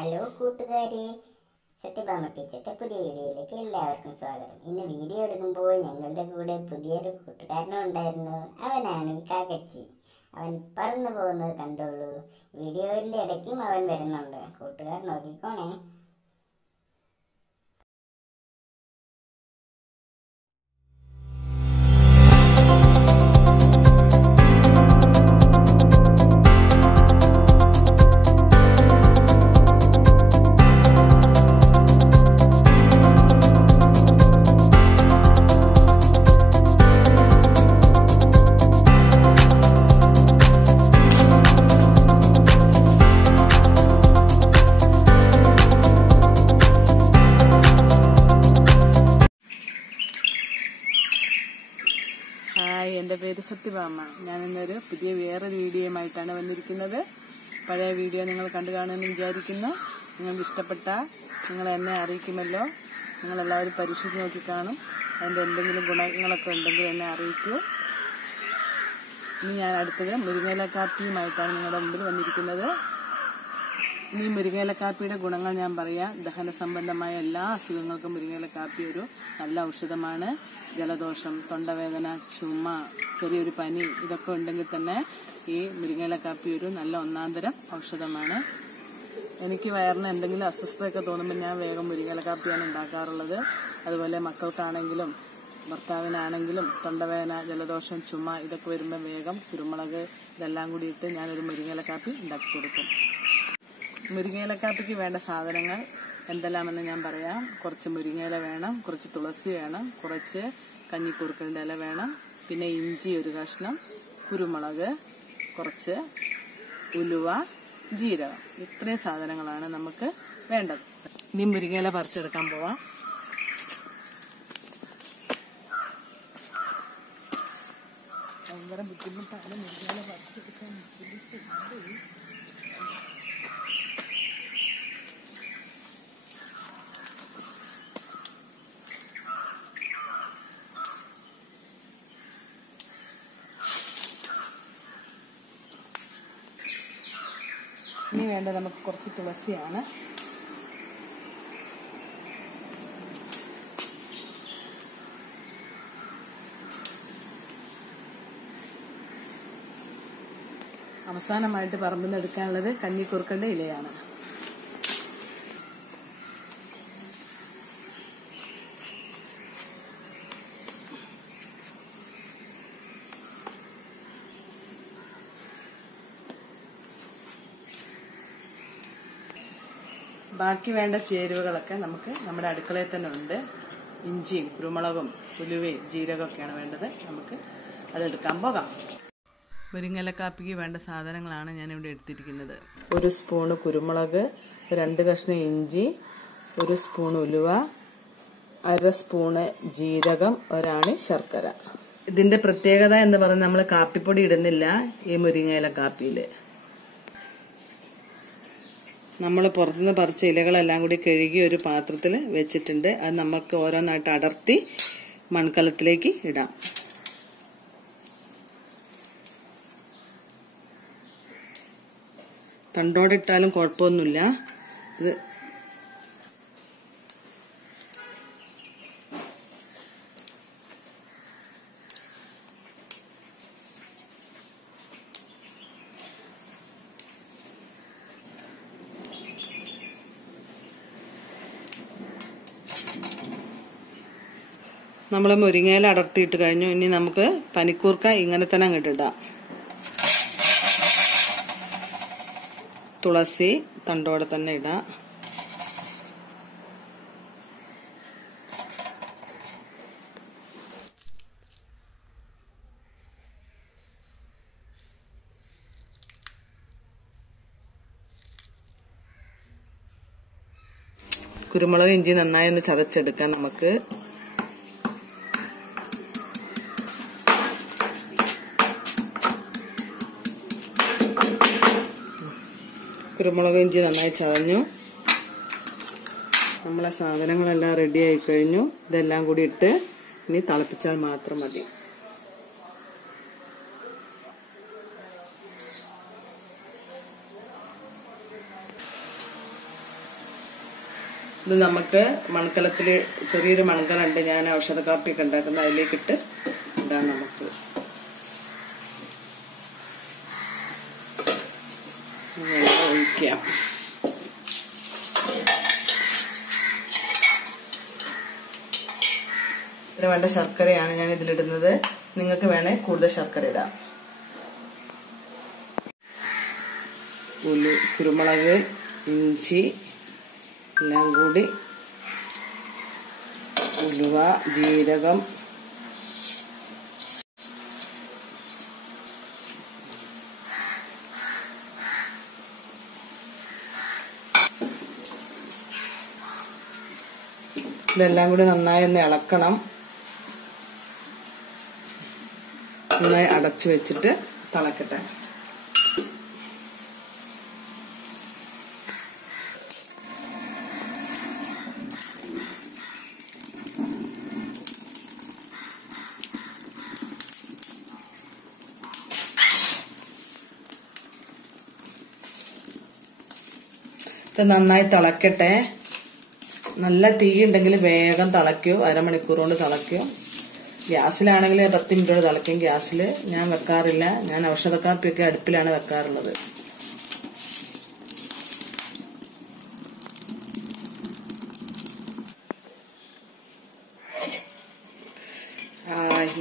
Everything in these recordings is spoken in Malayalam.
ഹലോ കൂട്ടുകാരെ, സത്യഭാമ ടീച്ചറിന്റെ പുതിയ വീഡിയോയിലേക്ക് എല്ലാവർക്കും സ്വാഗതം. ഇന്ന് വീഡിയോ എടുക്കുമ്പോൾ ഞങ്ങളുടെ കൂടെ പുതിയൊരു കൂട്ടുകാരനും ഉണ്ടായിരുന്നു. അവനാണ് ഈ കാക്കച്ചി. അവൻ പറന്നു പോകുന്നത് കണ്ടോളൂ. വീഡിയോയുടെ ഇടയ്ക്കും അവൻ വരുന്നുണ്ട്. കൂട്ടുകാർ നോക്കിക്കോണേ. ഹായ്, എൻ്റെ പേര് സത്യഭാമ. ഞാനിന്നൊരു വേറൊരു വീഡിയോയുമായിട്ടാണ് വന്നിരിക്കുന്നത്. പഴയ വീഡിയോ നിങ്ങൾ കണ്ടു കാണുമെന്ന് വിചാരിക്കുന്നു. നിങ്ങൾക്ക് ഇഷ്ടപ്പെട്ടാൽ നിങ്ങൾ എന്നെ അറിയിക്കുമല്ലോ. നിങ്ങളെല്ലാവരും പരീക്ഷിച്ച് നോക്കിക്കാണും. അതിൻ്റെ എന്തെങ്കിലും ഗുണങ്ങളൊക്കെ ഉണ്ടെങ്കിൽ എന്നെ അറിയിക്കൂ. ഇനി ഞാൻ അടുത്തത് മുരിങ്ങയില കാപ്പിയുമായിട്ടാണ് നിങ്ങളുടെ മുമ്പിൽ വന്നിരിക്കുന്നത്. ഈ മുരിങ്ങയില കാപ്പിയുടെ ഗുണങ്ങൾ ഞാൻ പറയാം. ദഹന സംബന്ധമായ എല്ലാ അസുഖങ്ങൾക്കും മുരിങ്ങയില കാപ്പി ഒരു നല്ല ഔഷധമാണ്. ജലദോഷം, തൊണ്ടവേദന, ചുമ, ചെറിയൊരു പനി ഇതൊക്കെ ഉണ്ടെങ്കിൽ തന്നെ ഈ മുരിങ്ങയില കാപ്പി ഒരു നല്ല ഒന്നാന്തരം ഔഷധമാണ്. എനിക്ക് വയറിന് എന്തെങ്കിലും അസ്വസ്ഥതയൊക്കെ തോന്നുമ്പോൾ ഞാൻ വേഗം മുരിങ്ങയില കാപ്പിയാണ് ഉണ്ടാക്കാറുള്ളത്. അതുപോലെ മക്കൾക്കാണെങ്കിലും ഭർത്താവിനാണെങ്കിലും തൊണ്ടവേദന, ജലദോഷം, ചുമ ഇതൊക്കെ വരുമ്പോൾ വേഗം കുരുമുളക് ഇതെല്ലാം കൂടി ഇട്ട് ഞാനൊരു മുരിങ്ങയില കാപ്പി ഉണ്ടാക്കി കൊടുക്കും. മുരിങ്ങയില കാപ്പിക്ക് വേണ്ട സാധനങ്ങൾ എന്തെല്ലാമെന്ന് ഞാൻ പറയാം. കുറച്ച് മുരിങ്ങയില വേണം, കുറച്ച് തുളസി വേണം, കുറച്ച് കഞ്ഞിക്കൂർക്കലിൻ്റെ ഇല വേണം, പിന്നെ ഇഞ്ചി ഒരു കഷ്ണം, കുരുമുളക്, കുറച്ച് ഉലുവ, ജീരകം. ഇത്രയും സാധനങ്ങളാണ് നമുക്ക് വേണ്ടത്. ഇനി മുരിങ്ങയില പറിച്ചെടുക്കാൻ പോവാം. ഭയങ്കര ബുദ്ധിമുട്ടാണ് മുരിങ്ങയില പറിച്ചെടുക്കാൻ. ഇനി വേണ്ടത് നമുക്ക് കുറച്ച് തുളസിയാണ്. അവസാനമായിട്ട് പറമ്പിൽ നിന്ന് എടുക്കാനുള്ളത് കഞ്ഞിക്കൂർക്കലിന്റെ ഇലയാണ്. ബാക്കി വേണ്ട ചേരുവകളൊക്കെ നമുക്ക് നമ്മുടെ അടുക്കളയിൽ തന്നെ ഉണ്ട്. ഇഞ്ചിയും കുരുമുളകും ഉലുവയും ജീരകമൊക്കെയാണ് വേണ്ടത്. നമുക്ക് അതെടുക്കാൻ പോകാം. മുരിങ്ങയില കാപ്പിക്ക് വേണ്ട സാധനങ്ങളാണ് ഞാനിവിടെ എടുത്തിരിക്കുന്നത്. 1 സ്പൂണ് കുരുമുളക്, 2 കഷ്ണം ഇഞ്ചി, 1 സ്പൂൺ ഉലുവ, 1/2 സ്പൂണ് ജീരകം, 1 അണി ശർക്കര. ഇതിന്റെ പ്രത്യേകത എന്ന് പറഞ്ഞാൽ നമ്മൾ കാപ്പിപ്പൊടി ഇടുന്നില്ല ഈ മുരിങ്ങയില കാപ്പിയില്. നമ്മൾ പുറത്തുനിന്ന് പറിച്ച ഇലകളെല്ലാം കൂടി കഴുകി ഒരു പാത്രത്തിൽ വെച്ചിട്ടുണ്ട്. അത് നമുക്ക് ഓരോന്നായിട്ട് അടർത്തി മൺകലത്തിലേക്ക് ഇടാം. തണ്ടോടെ ഇട്ടാലും കുഴപ്പമൊന്നുമില്ല. ഇത് നമ്മൾ മുരിങ്ങയില അടർത്തിയിട്ട് കഴിഞ്ഞു. ഇനി നമുക്ക് പനിക്കൂർക്ക ഇങ്ങനെ തന്നെ അങ്ങോട്ട് ഇടാം. തുളസി തണ്ടോടെ തന്നെ ഇടാം. കുരുമുളക് ഇഞ്ചി നന്നായി ഒന്ന് ചതച്ചെടുക്കാം നമുക്ക്. കുരുമുളക് ഇഞ്ചി നന്നായി ചതഞ്ഞു. നമ്മളെ സാധനങ്ങളെല്ലാം റെഡി ആയി കഴിഞ്ഞു. ഇതെല്ലാം കൂടി ഇട്ട് ഇനി തിളപ്പിച്ചാൽ മാത്രം മതി. ഇത് നമുക്ക് മൺകലത്തിൽ ചെറിയൊരു മൺകലുണ്ട്, ഞാൻ ഔഷധ കാപ്പിയൊക്കെ ഉണ്ടാക്കുന്ന, അതിലേക്കിട്ട് ഇടാം. നമുക്ക് വെള്ളം ഒഴിക്കാം. ഇതിന് വേണ്ട ശർക്കരയാണ് ഞാൻ ഇതിലിടുന്നത്. നിങ്ങൾക്ക് വേണേ കൂടുതൽ ശർക്കര ഇടാം. കുരുമുളക്, ഇഞ്ചി എല്ലാം കൂടി, ഉലുവ, ജീരകം, ഇതെല്ലാം കൂടി നന്നായി ഒന്ന് ഇളക്കണം. നന്നായി അടച്ചു വെച്ചിട്ട് തിളക്കട്ടെ. ഇത് നന്നായി തിളക്കട്ടെ. നല്ല തീ ഉണ്ടെങ്കിൽ വേഗം തിളയ്ക്കും, അരമണിക്കൂർ കൊണ്ട് തിളയ്ക്കും. ഗ്യാസിലാണെങ്കിൽ 10 മിനിറ്റ് കൊണ്ട് തിളയ്ക്കും. ഗ്യാസിൽ ഞാൻ വെക്കാറില്ല, ഞാൻ ഔഷധക്കാപ്പിയൊക്കെ അടുപ്പിലാണ് വെക്കാറുള്ളത്.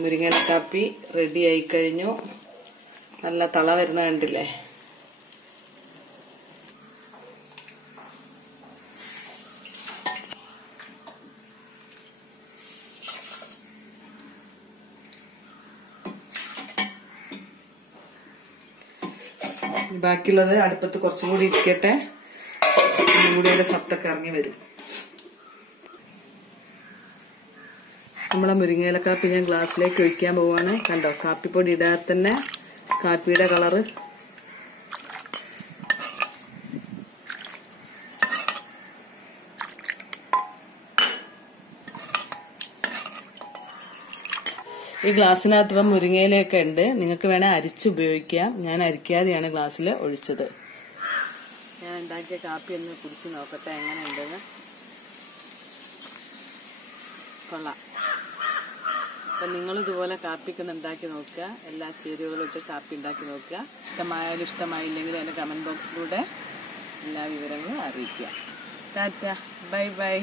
മുരിങ്ങക്കാപ്പി റെഡി ആയി കഴിഞ്ഞു. നല്ല തള വരുന്ന കണ്ടില്ലേ? ബാക്കിയുള്ളത് അടുപ്പത്ത് കുറച്ചും കൂടി ഇരിക്കട്ടെ, കൂടി അതിന്റെ സത്തൊക്കെ ഇറങ്ങി വരും. നമ്മളെ മുരിങ്ങയിലക്കാപ്പി ഞാൻ ഗ്ലാസ്സിലേക്ക് ഒഴിക്കാൻ പോവാണ്. കണ്ടോ, കാപ്പിപ്പൊടി ഇടാതെ തന്നെ കാപ്പിയുടെ കളറ്. ഈ ഗ്ലാസ്സിനകത്ത് ഇപ്പം മുരിങ്ങയിലൊക്കെ ഉണ്ട്, നിങ്ങൾക്ക് വേണേൽ അരിച്ച് ഉപയോഗിക്കാം. ഞാൻ അരിക്കാതെയാണ് ഗ്ലാസ്സിൽ ഒഴിച്ചത്. ഞാൻ ഉണ്ടാക്കിയ കാപ്പി ഒന്ന് കുടിച്ച് നോക്കട്ടെ എങ്ങനെ ഉണ്ടെന്ന്. കൊള്ളാം. അപ്പം നിങ്ങളിതുപോലെ കാപ്പിക്ക് ഒന്ന് ഉണ്ടാക്കി നോക്കുക, എല്ലാ ചേരുവകളും ഇട്ട് കാപ്പി ഉണ്ടാക്കി നോക്കുക. ഇഷ്ടമായാലും ഇഷ്ടമായില്ലെങ്കിലും എൻ്റെ കമൻറ്റ് ബോക്സിലൂടെ എല്ലാ വിവരങ്ങളും അറിയിക്കുക. Tata, bye bye.